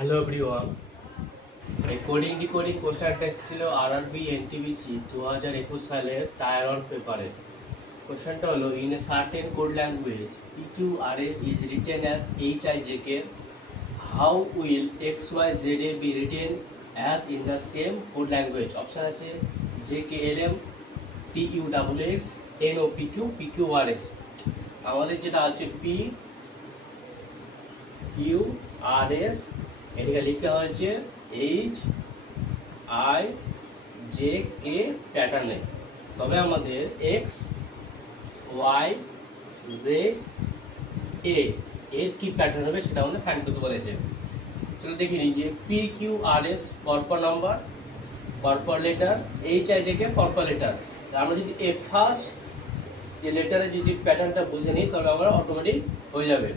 Hello everyone, এই coding decoding কোশ্চেনটা এসেছিল আরআরবি এনটিপিসি 2021 সালের টায়ার ওয়ান পেপারে। কোশ্চেনটা হলো in a certain code language PQRS is written as HIJK, how will XYZA be written as in the same code language? Option আছে JKLM, TUXX, NOPQ, PQRS। আমাদের যেটা আছে PQRS, এটাকে লিখা হয়েছে HIJK প্যাটার্নে। তবে আমাদের XYZA এর কি প্যাটার্ন হবে সেটা আমাদের ফাইন্ড করতে বলেছে। চলো দেখে নিই যে PQRS পরপর নাম্বার, পরপর লেটার, HIJK পরপর লেটার। আমরা যদি ফার্স্ট যে লেটারে যদি প্যাটার্নটা বুঝে নিই তাহলে আমরা অটোমেটিক হয়ে যাবে।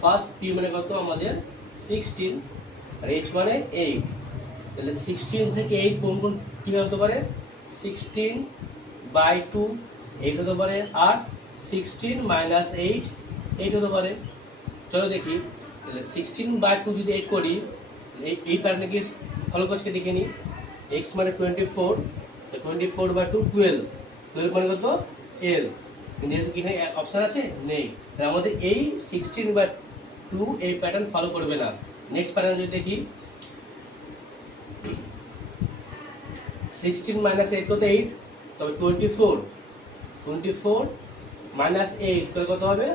ফার্স্ট P মানে কত আমাদের 16, আর H মানে 8। তাহলে 16 থেকে 8 কোন কোন কীভাবে হতে পারে? 16/2 8 হতে পারে, আর 16 - 8 হতে পারে। চলো দেখি, তাহলে 16/2 যদি 8 করি, এই প্যাটার্নকে ফলো করছে দেখে নিই। x মানে 24, তো 24/2 12, 12 মানে কত? L। কিন্তু যেহেতু কি এখানে অপশান আছে নেই, তাহলে আমাদের এই 16/2 এই প্যাটার্ন ফলো করবে না। নেক্সট প্যাটার্ন যদি দেখি, 16 - 8 কত? 8। তবে 24 - 8 কত হবে?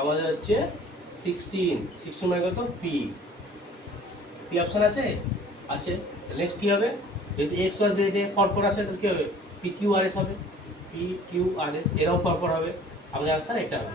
আমাদের হচ্ছে 16 মানে কত? P অপশান আছে। নেক্সট কি হবে? যদি XYZ পরপর আসে তাহলে কি হবে? PQRS হবে। PQRS এরাও পরপর হবে। আমাদের আনসার এটা হবে।